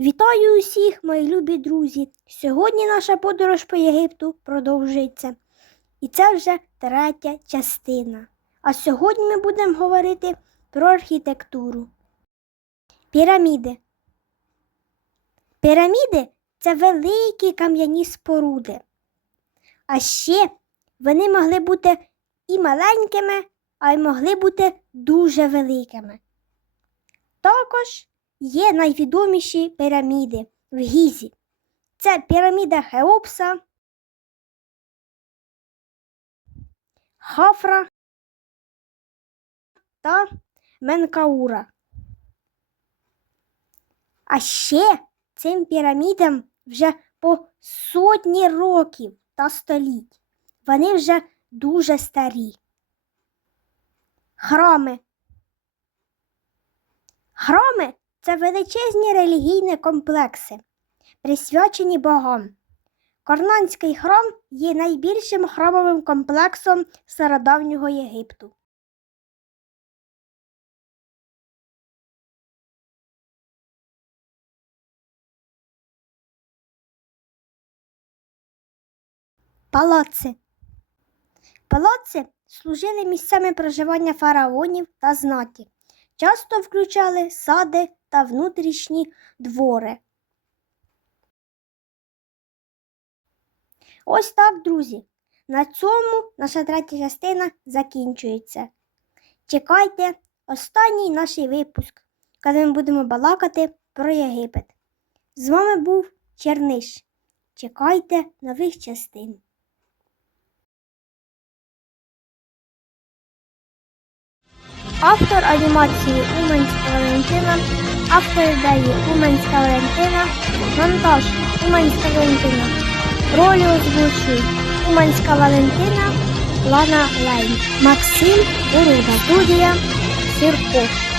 Вітаю усіх, мої любі друзі! Сьогодні наша подорож по Єгипту продовжується. І це вже третя частина. А сьогодні ми будемо говорити про архітектуру. Піраміди. Піраміди це великі кам'яні споруди. А ще вони могли бути і маленькими, а й могли бути дуже великими. Також є найвідоміші піраміди в Гізі. Це піраміда Хеопса, Хафра та Менкаура. А ще цим пірамідам вже по сотні років та століть. Вони вже дуже старі. Храми. Храми це величезні релігійні комплекси, присвячені богам. Корнанський храм є найбільшим храмовим комплексом стародавнього Єгипту. Палаци. Палаци служили місцями проживання фараонів та знаті часто включали сади та внутрішні двори. Ось так, друзі. На цьому наша третя частина закінчується. Чекайте останній наш випуск, коли ми будемо балакати про Єгипет. З вами був Черниш. Чекайте нових частин. Автор анімації Уманська Валентина, автор ідеї Уманська Валентина, монтаж Уманська Валентина. Ролі озвучують Уманська Валентина, Лана Лайн, Максим Уруда, студія Сірко.